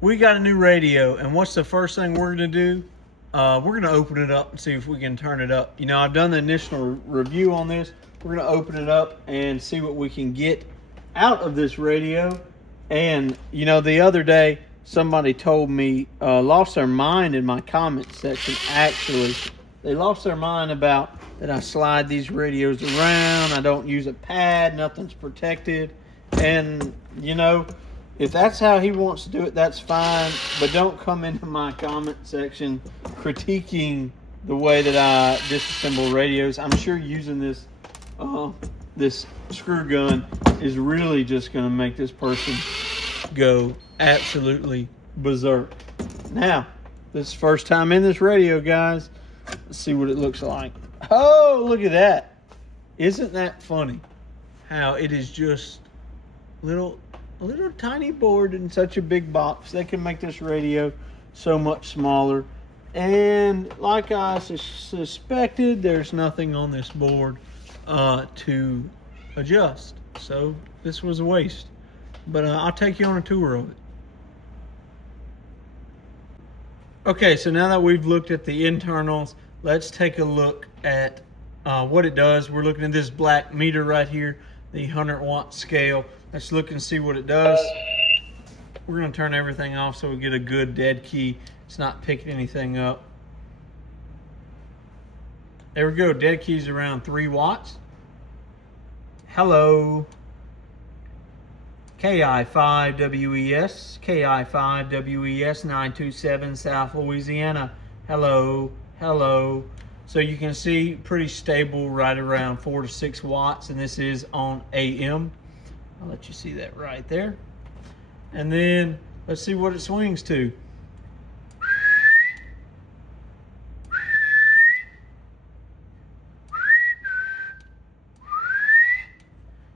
we got a new radio, and what's the first thing we're gonna do? We're gonna open it up and see if we can turn it up. You know, I've done the initial review on this. We're gonna open it up and see what we can get out of this radio. And you know, the other day somebody told me, lost their mind in my comment section. Actually, they lost their mind about that I slide these radios around. I don't use a pad. Nothing's protected. And you know, if that's how he wants to do it, that's fine. But don't come into my comment section critiquing the way that I disassemble radios. I'm sure using this this screw gun is really just going to make this person go absolutely berserk. Now, this is the first time in this radio, guys. Let's see what it looks like. Oh, look at that. Isn't that funny? How it is just a little tiny board in such a big box. They can make this radio so much smaller. And like I suspected, there's nothing on this board to adjust. So this was a waste. But I'll take you on a tour of it. Okay, so now that we've looked at the internals, let's take a look at what it does. We're looking at this black meter right here, the 100-watt scale. Let's look and see what it does. We're going to turn everything off so we get a good dead key. It's not picking anything up. There we go. Dead key's around 3 watts. Hello. KI5WES. KI5WES 927 South Louisiana. Hello. Hello. So you can see pretty stable right around 4 to 6 watts, and this is on AM. I'll let you see that right there. And then let's see what it swings to.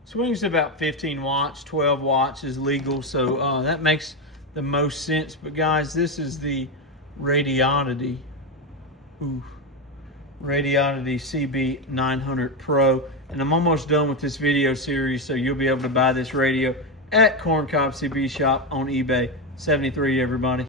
Swings to about 15 watts, 12 watts is legal, so that makes the most sense. But guys, this is the Radioddity. Radioddity CB-900 Pro, and I'm almost done with this video series, so you'll be able to buy this radio at Corncob CB Shop on eBay. 73, everybody.